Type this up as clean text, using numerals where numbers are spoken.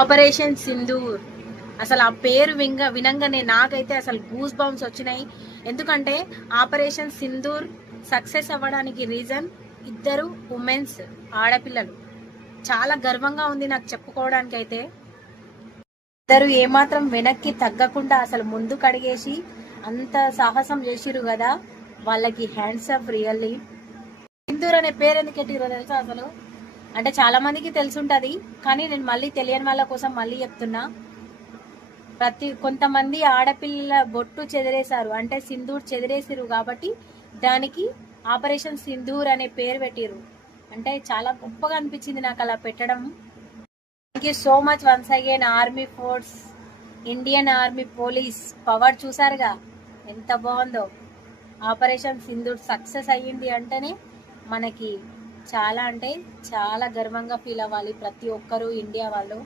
Operation Sindoor. అసలు ఆ పేరు వినంగానే నాకైతే అసలు గూస్ బంప్స్ వచ్చినాయి. ఎందుకంటే ఆపరేషన్ సింధూర్ సక్సెస్ అవ్వడానికి రీజన్ ఇద్దరు ఉమెన్స్, ఆడపిల్లలు. చాలా గర్వంగా ఉంది నాకు చెప్పుకోవడానికి. అయితే ఇద్దరు ఏమాత్రం వెనక్కి తగ్గకుండా అసలు ముందు కడిగేసి అంత సాహసం చేసిరు కదా, వాళ్ళకి హ్యాండ్స్ అప్ రియల్లీ. సింధూర్ అనే పేరు ఎందుకు పెట్టిరో తెలుసా అసలు? అంటే చాలా మందికి తెలుసుంటది, కానీ నేను మళ్ళీ తెలియని వాళ్ళ కోసం మళ్ళీ చెప్తున్నా. కొంతమంది ఆడపిల్లల బొట్టు చెదిరేశారు, అంటే సింధూర్ చెదిరేసిరు కాబట్టి దానికి ఆపరేషన్ సింధూర్ అనే పేరు పెట్టిరు. అంటే చాలా గొప్పగా అనిపించింది నాకు అలా పెట్టడం. Thank you so much once again army force, Indian army police power చూసారుగా ఎంత బాగుందో. ఆపరేషన్ సింధూర్ సక్సెస్ అయ్యింది అంటేనే మనకి చాలా అంటే చాలా గర్వంగా ఫీల్ అవ్వాలి ప్రతి ఒక్కరు ఇండియా వాళ్ళు.